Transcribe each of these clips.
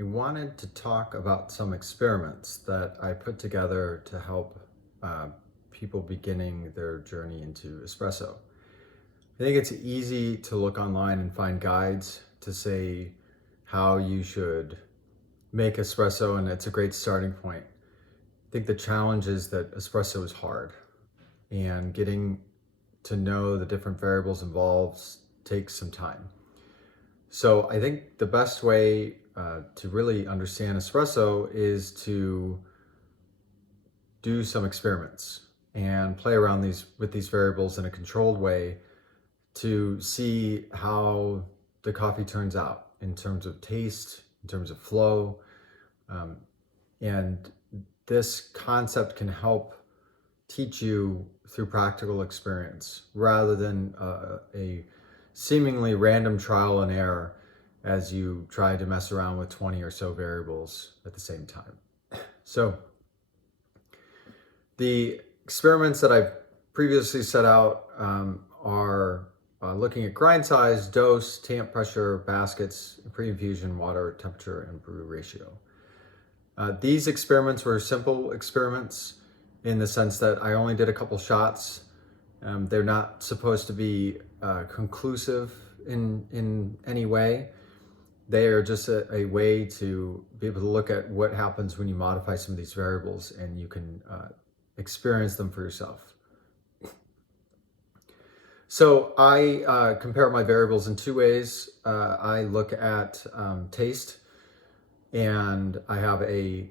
I wanted to talk about some experiments that I put together to help people beginning their journey into espresso. I think it's easy to look online and find guides to say how you should make espresso, and it's a great starting point. I think the challenge is that espresso is hard, and getting to know the different variables involved takes some time. So I think the best way to really understand espresso is to do some experiments and play around with these variables in a controlled way to see how the coffee turns out in terms of taste, in terms of flow. And this concept can help teach you through practical experience rather than a seemingly random trial and error as you try to mess around with 20 or so variables at the same time. So the experiments that I've previously set out are looking at grind size, dose, tamp pressure, baskets, pre-infusion, water, temperature, and brew ratio. These experiments were simple experiments in the sense that I only did a couple shots. They're not supposed to be conclusive in any way. They are just a way to be able to look at what happens when you modify some of these variables, and you can experience them for yourself. So I compare my variables in two ways. I look at taste, and I have a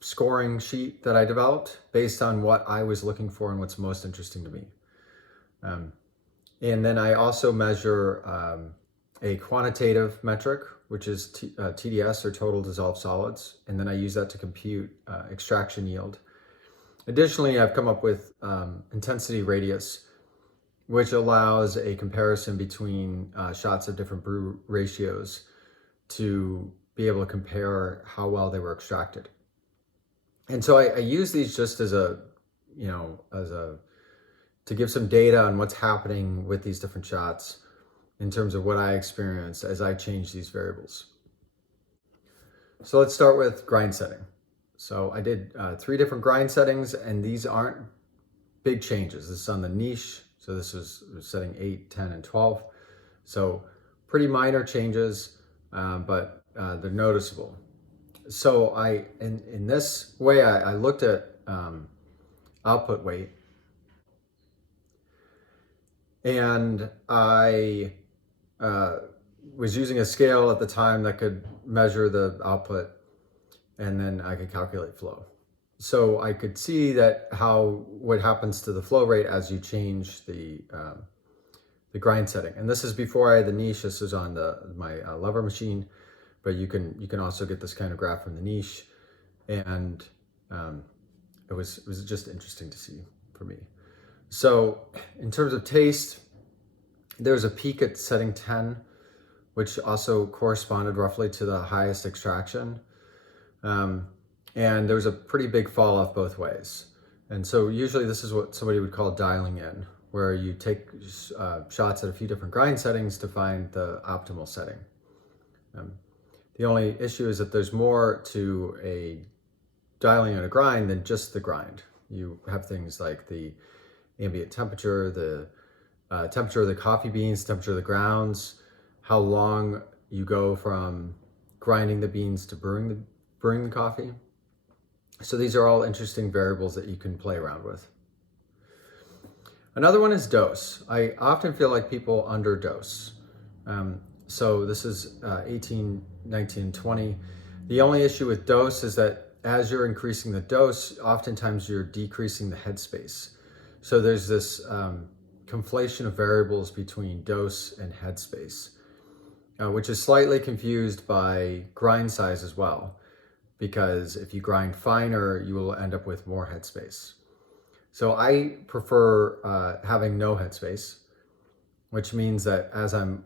scoring sheet that I developed based on what I was looking for and what's most interesting to me. And then I also measure a quantitative metric, which is TDS, or total dissolved solids. And then I use that to compute extraction yield. Additionally, I've come up with intensity radius, which allows a comparison between shots of different brew ratios to be able to compare how well they were extracted. And so I use these just as to give some data on what's happening with these different shots in terms of what I experienced as I change these variables. So let's start with grind setting. So I did 3 different grind settings, and these aren't big changes. This is on the niche. So this was setting 8, 10, and 12. So pretty minor changes, but they're noticeable. So in this way, I looked at output weight, and I was using a scale at the time that could measure the output, and then I could calculate flow. So I could see that what happens to the flow rate as you change the grind setting. And this is before I had the niche. This is on my lever machine, but you can also get this kind of graph from the niche, and it was just interesting to see for me. So in terms of taste, there's a peak at setting 10, which also corresponded roughly to the highest extraction. And there was a pretty big fall off both ways. And so usually this is what somebody would call dialing in, where you take shots at a few different grind settings to find the optimal setting. The only issue is that there's more to a dialing in a grind than just the grind. You have things like the ambient temperature, the temperature of the coffee beans, temperature of the grounds, how long you go from grinding the beans to brewing the coffee. So these are all interesting variables that you can play around with. Another one is dose. I often feel like people underdose. So this is 18, 19, 20. The only issue with dose is that as you're increasing the dose, oftentimes you're decreasing the headspace. So there's this conflation of variables between dose and headspace, which is slightly confused by grind size as well, because if you grind finer, you will end up with more headspace. So I prefer having no headspace, which means that as I'm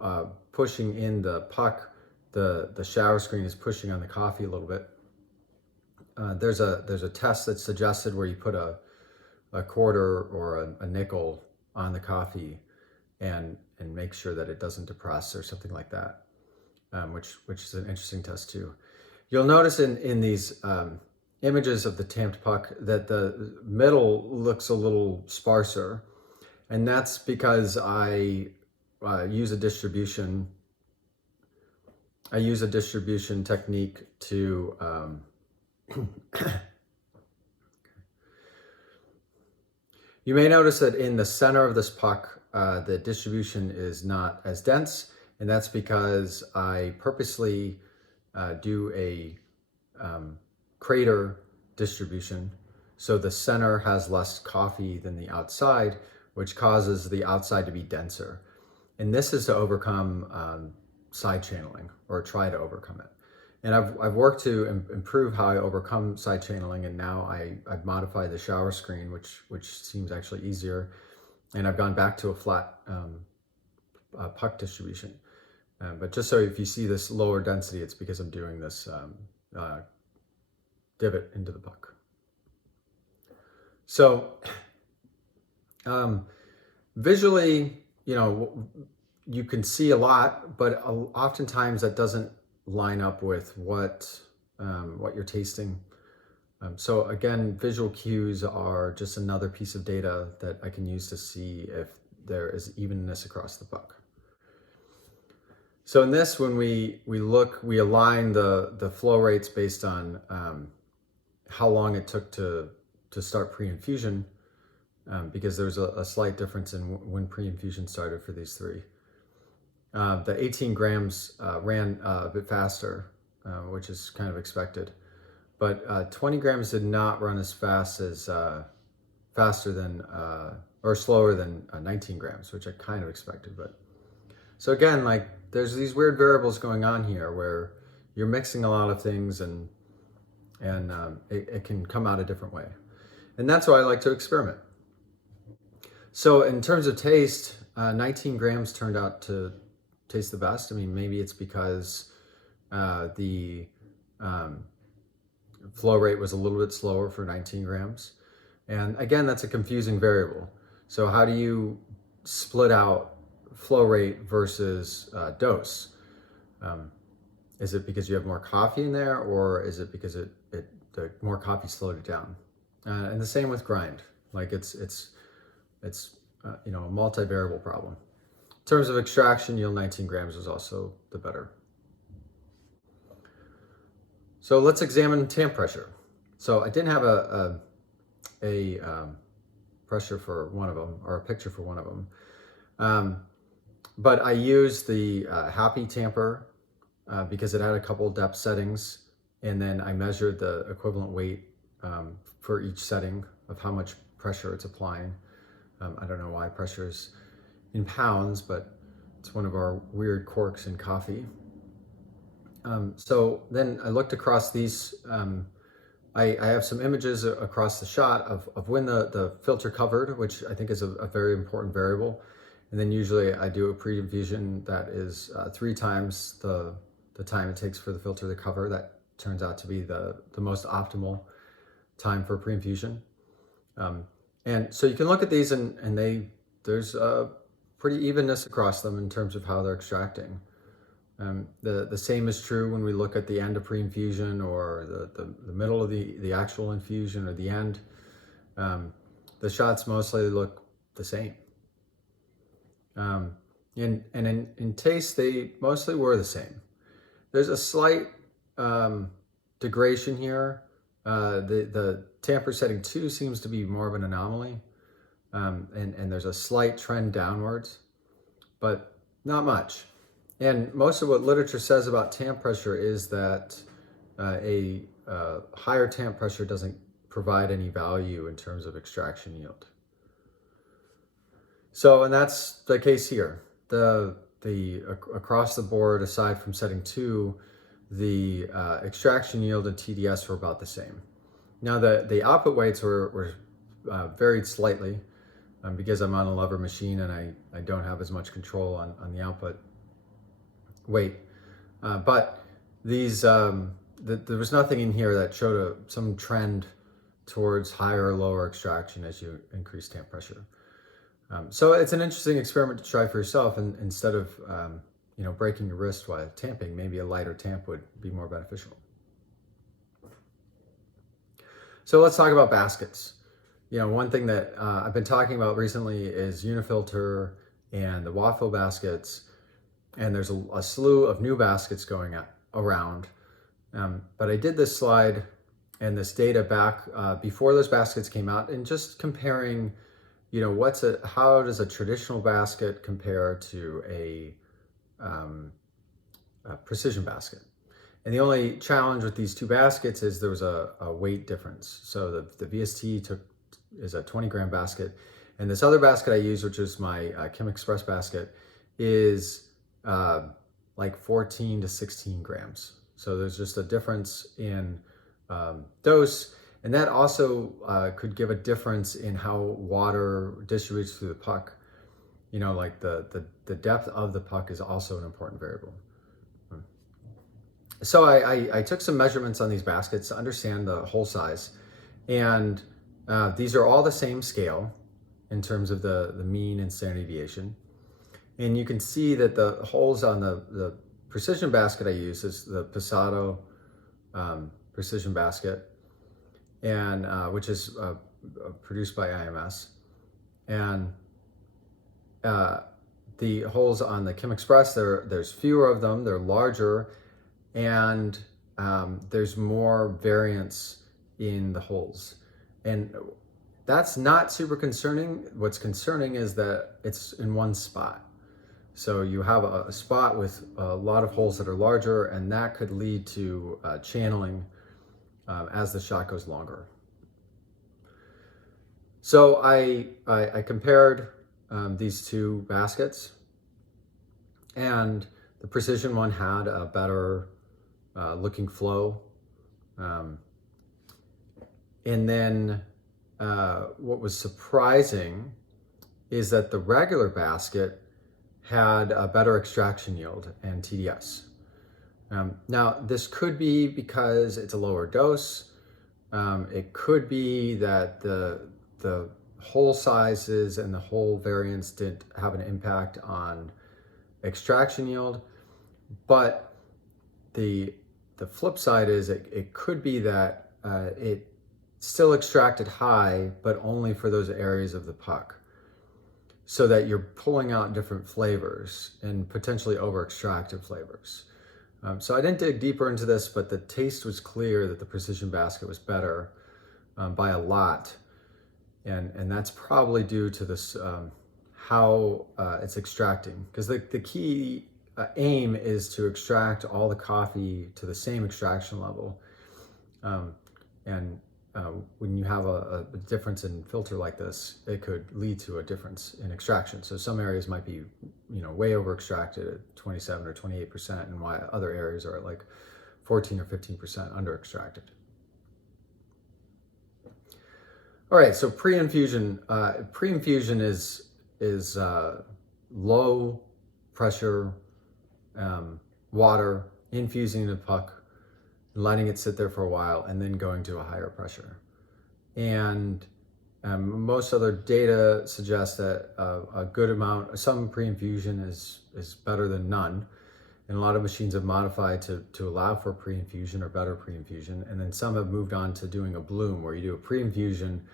pushing in the puck, the shower screen is pushing on the coffee a little bit. There's a test that's suggested where you put a quarter or a nickel on the coffee and make sure that it doesn't depress or something like that. which is an interesting test too. You'll notice in these images of the tamped puck that the middle looks a little sparser, and that's because I use a distribution technique to you may notice that in the center of this puck, the distribution is not as dense, and that's because I purposely do a crater distribution. So the center has less coffee than the outside, which causes the outside to be denser. And this is to overcome side channeling, or try to overcome it. And I've worked to improve how I overcome side channeling, and now I've modified the shower screen, which seems actually easier. And I've gone back to a flat puck distribution. But just so if you see this lower density, it's because I'm doing this divot into the puck. So visually, you can see a lot, but oftentimes that doesn't line up with what you're tasting. So again, visual cues are just another piece of data that I can use to see if there is evenness across the puck. So in this, when we align the flow rates based on how long it took to start pre-infusion, because there's a slight difference in when pre-infusion started for these three. The 18 grams ran a bit faster, which is kind of expected, but 20 grams did not run as fast as faster than or slower than 19 grams, which I kind of expected. But so again, like there's these weird variables going on here where you're mixing a lot of things, and it can come out a different way, and that's why I like to experiment. So in terms of taste, 19 grams turned out to taste the best. I mean, maybe it's because the flow rate was a little bit slower for 19 grams. And again, that's a confusing variable. So how do you split out flow rate versus dose? Is it because you have more coffee in there, or is it because the more coffee slowed it down? And the same with grind. Like it's a multivariable problem. In terms of extraction yield, 19 grams is also the better. So let's examine tamp pressure. So I didn't have a pressure for one of them, or a picture for one of them. But I used the happy tamper because it had a couple depth settings, and then I measured the equivalent weight for each setting of how much pressure it's applying. I don't know why pressure is in pounds, but it's one of our weird quirks in coffee. So then I looked across these. I have some images across the shot of when the filter covered, which I think is a very important variable. And then usually I do a pre-infusion that is 3 times the time it takes for the filter to cover. That turns out to be the most optimal time for pre-infusion. And so you can look at these, and there's a pretty evenness across them in terms of how they're extracting. The same is true when we look at the end of pre-infusion, or the middle of the actual infusion, or the end. The shots mostly look the same. And in taste, they mostly were the same. There's a slight degradation here. The tamper setting 2 seems to be more of an anomaly, and there's a slight trend downwards, but not much. And most of what literature says about tamp pressure is that a higher tamp pressure doesn't provide any value in terms of extraction yield. So, and that's the case here. The across the board, aside from setting 2, the extraction yield and TDS were about the same. Now the output weights were varied slightly because I'm on a lever machine and I don't have as much control on the output weight. But these there was nothing in here that showed some trend towards higher or lower extraction as you increase tamp pressure. So it's an interesting experiment to try for yourself, and instead of breaking your wrist while tamping, maybe a lighter tamp would be more beneficial. So let's talk about baskets. One thing that I've been talking about recently is unifilter and the waffle baskets, and there's a slew of new baskets going around. But I did this slide and this data back before those baskets came out, and just comparing, how does a traditional basket compare to a precision basket? And the only challenge with these two baskets is there was a weight difference. So the VST is a 20-gram basket, and this other basket I use, which is my Kim Express basket, is like 14 to 16 grams. So there's just a difference in dose, and that also could give a difference in how water distributes through the puck. Like the depth of the puck is also an important variable. So I took some measurements on these baskets to understand the hole size, and these are all the same scale in terms of the mean and standard deviation. And you can see that the holes on the precision basket I use is the Passato precision basket, and which is produced by IMS. And the holes on the Kim Express, there's fewer of them, they're larger, and there's more variance in the holes. And that's not super concerning. What's concerning is that it's in one spot. So you have a spot with a lot of holes that are larger, and that could lead to channeling as the shot goes longer. So I compared these two baskets, and the precision one had a better looking flow. And then what was surprising is that the regular basket had a better extraction yield and TDS. Now, this could be because it's a lower dose. It could be that the hole sizes and the hole variance didn't have an impact on extraction yield, but the flip side is it could be that it still extracted high, but only for those areas of the puck, so that you're pulling out different flavors and potentially over extracted flavors. So I didn't dig deeper into this, but the taste was clear that the precision basket was better by a lot. And that's probably due to this, how it's extracting. Because the key aim is to extract all the coffee to the same extraction level. When you have a difference in filter like this, it could lead to a difference in extraction. So some areas might be, way over extracted at 27 or 28%, and why other areas are at like 14 or 15% under extracted. All right, so pre-infusion. Pre-infusion is low pressure water infusing the puck, letting it sit there for a while, and then going to a higher pressure. And most other data suggests that a good amount, some pre-infusion is better than none. And a lot of machines have modified to allow for pre-infusion or better pre-infusion. And then some have moved on to doing a bloom, where you do a pre-infusion,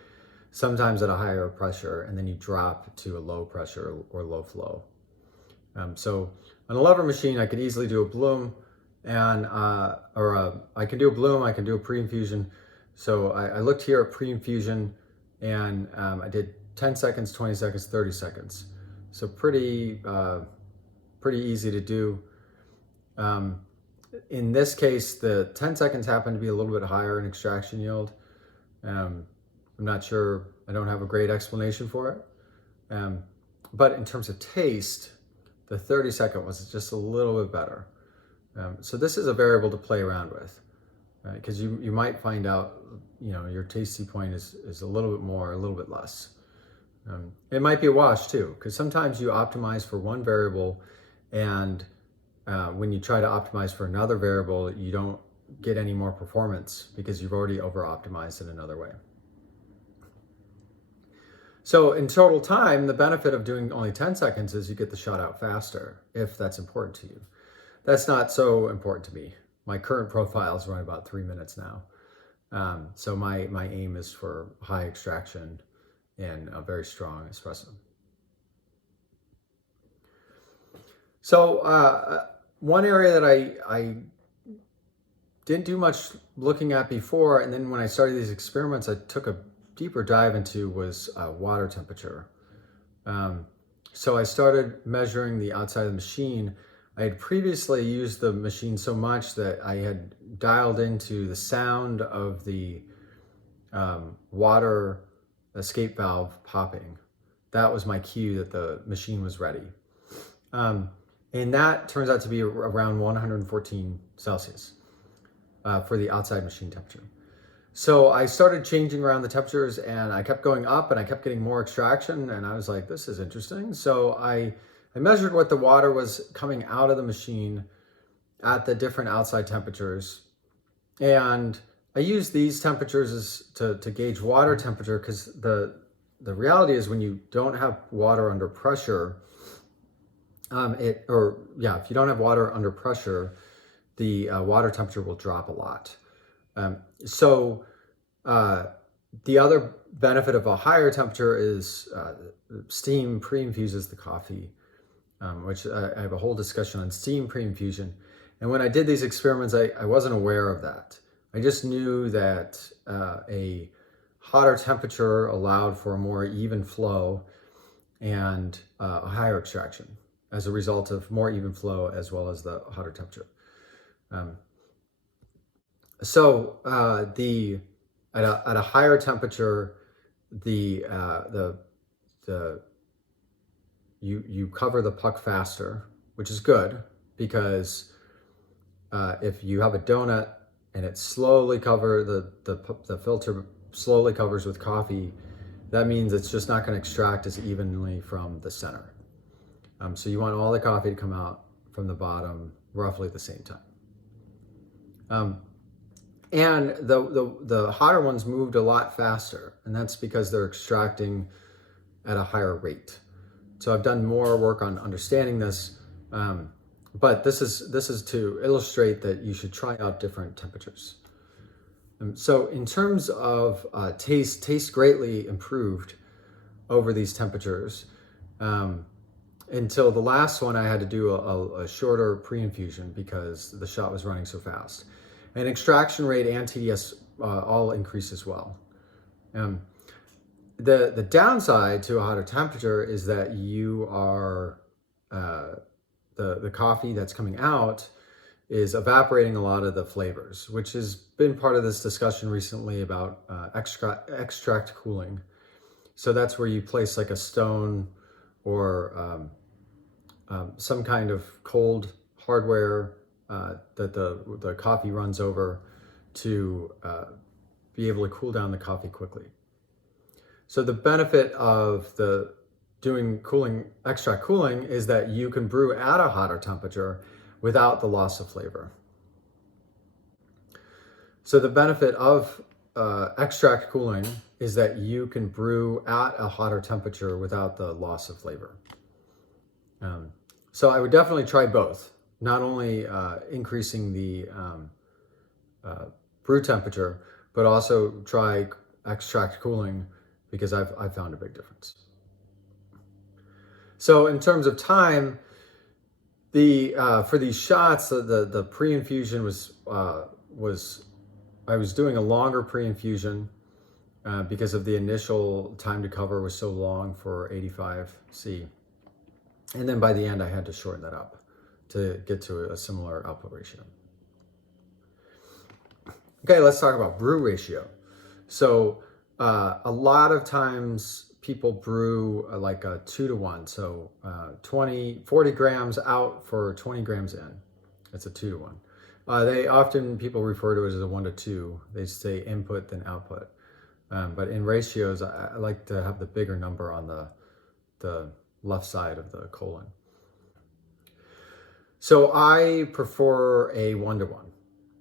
sometimes at a higher pressure, and then you drop to a low pressure or low flow. So on a lever machine, I could easily do a bloom, and I can do a bloom, I can do a pre-infusion. So I looked here at pre-infusion, and I did 10 seconds, 20 seconds, 30 seconds. So pretty easy to do. In this case, the 10 seconds happened to be a little bit higher in extraction yield. I'm not sure, I don't have a great explanation for it. But in terms of taste, the 30-second was just a little bit better. So this is a variable to play around with, because you might find out, your tasty point is a little bit more, a little bit less. It might be a wash too, because sometimes you optimize for one variable, and when you try to optimize for another variable, you don't get any more performance because you've already over optimized in another way. So in total time, the benefit of doing only 10 seconds is you get the shot out faster, if that's important to you. That's not so important to me. My current profile is running about 3 minutes now. So my aim is for high extraction and a very strong espresso. So one area that I didn't do much looking at before, and then when I started these experiments, I took a deeper dive into was water temperature. So I started measuring the outside of the machine. I had previously used the machine so much that I had dialed into the sound of the water escape valve popping. That was my cue that the machine was ready. And that turns out to be around 114 Celsius for the outside machine temperature. So I started changing around the temperatures, and I kept going up and I kept getting more extraction, and I was like, this is interesting. So I measured what the water was coming out of the machine at the different outside temperatures. And I used these temperatures to gauge water temperature, because the reality is when you don't have water under pressure, if you don't have water under pressure, the water temperature will drop a lot. So the other benefit of a higher temperature is steam pre-infuses the coffee, which I have a whole discussion on steam pre-infusion. And when I did these experiments, I wasn't aware of that. I just knew that a hotter temperature allowed for a more even flow and a higher extraction as a result of more even flow as well as the hotter temperature. At a higher temperature, you cover the puck faster, which is good, because if you have a donut and it slowly the filter slowly covers with coffee, that means it's just not going to extract as evenly from the center. So you want all the coffee to come out from the bottom roughly at the same time. And the hotter ones moved a lot faster, and that's because they're extracting at a higher rate. So I've done more work on understanding this, but this is to illustrate that you should try out different temperatures. So in terms of taste greatly improved over these temperatures. Until the last one, I had to do a shorter pre-infusion because the shot was running so fast. And extraction rate and TDS all increase as well. The downside to a hotter temperature is that you are, the coffee that's coming out is evaporating a lot of the flavors, which has been part of this discussion recently about extract cooling. So that's where you place like a stone or some kind of cold hardware that the coffee runs over to be able to cool down the coffee quickly. So the benefit of doing extract cooling is that you can brew at a hotter temperature without the loss of flavor. So the benefit of extract cooling is that you can brew at a hotter temperature without the loss of flavor. So I would definitely try both, not only increasing the brew temperature, but also try extract cooling, because I've found a big difference. So in terms of time, for these shots, the pre-infusion was I was doing a longer pre-infusion because of the initial time to cover was so long for 85C. And then by the end, I had to shorten that up to get to a similar output ratio. Okay, let's talk about brew ratio. So a lot of times people brew like a 2-to-1. So 40 grams out for 20 grams in. It's a 2-to-1. People refer to it as a 1-to-2. They say input then output. But in ratios, I like to have the bigger number on the left side of the colon. So I prefer a 1-to-1.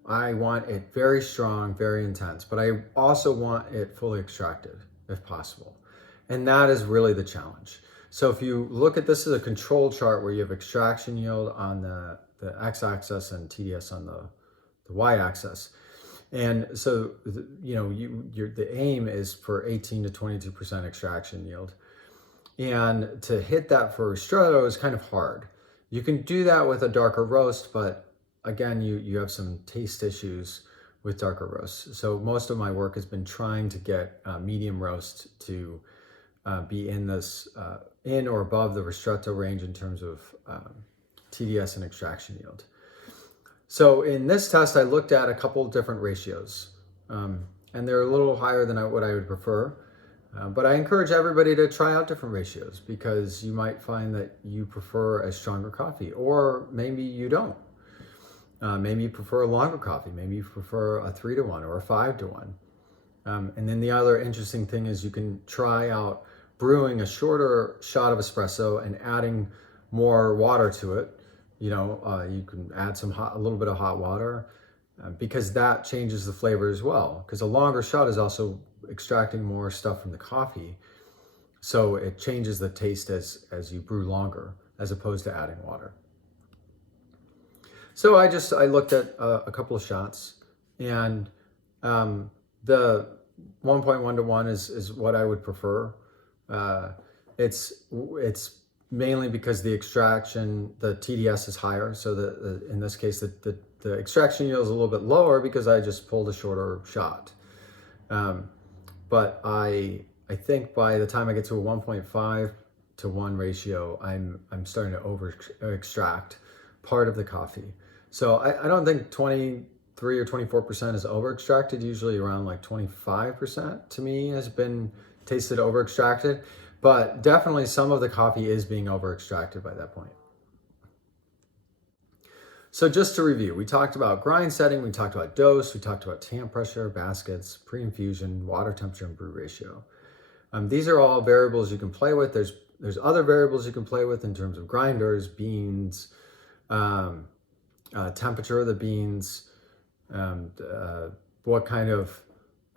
I want it very strong, very intense, but I also want it fully extracted if possible. And that is really the challenge. So if you look at this as a control chart where you have extraction yield on the x-axis and TDS on the y-axis. And so, you know, the aim is for 18 to 22% extraction yield. And to hit that for ristretto is kind of hard. You can do that with a darker roast, but again, you have some taste issues with darker roasts. So most of my work has been trying to get medium roast to be in this, in or above the ristretto range in terms of TDS and extraction yield. So in this test, I looked at a couple of different ratios, and they're a little higher than what I would prefer. But I encourage everybody to try out different ratios because you might find that you prefer a stronger coffee, or maybe you don't. Maybe you prefer a longer coffee. Maybe you prefer a 3-to-1 or a 5-to-1. And then the other interesting thing is you can try out brewing a shorter shot of espresso and adding more water to it. You know, you can add a little bit of hot water because that changes the flavor as well. Because a longer shot is also extracting more stuff from the coffee. So it changes the taste as you brew longer, as opposed to adding water. So I looked at a couple of shots, and the 1.1 to 1 is what I would prefer. It's mainly because the extraction, the TDS is higher. So in this case, the extraction yield is a little bit lower because I just pulled a shorter shot. But I think by the time I get to a 1.5 to 1 ratio, I'm starting to over extract part of the coffee. So I don't think 23 or 24% is over extracted. Usually around like 25% to me has been tasted over extracted, but definitely some of the coffee is being over extracted by that point. So just to review, we talked about grind setting, we talked about dose, we talked about tamp pressure, baskets, pre-infusion, water temperature, and brew ratio. These are all variables you can play with. There's other variables you can play with in terms of grinders, beans, temperature of the beans, what kind of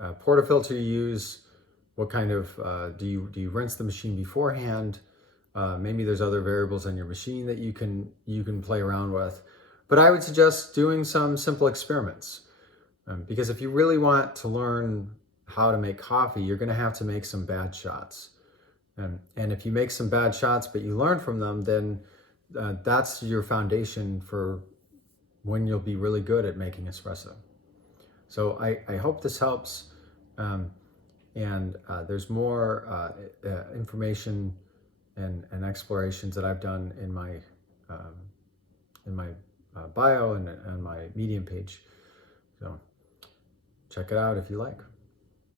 portafilter you use, what kind of, do you rinse the machine beforehand? Maybe there's other variables on your machine that you can play around with. But I would suggest doing some simple experiments because if you really want to learn how to make coffee, you're going to have to make some bad shots. And if you make some bad shots, but you learn from them, then that's your foundation for when you'll be really good at making espresso. So I hope this helps. And there's more information and explorations that I've done in my bio and my Medium page. So check it out if you like.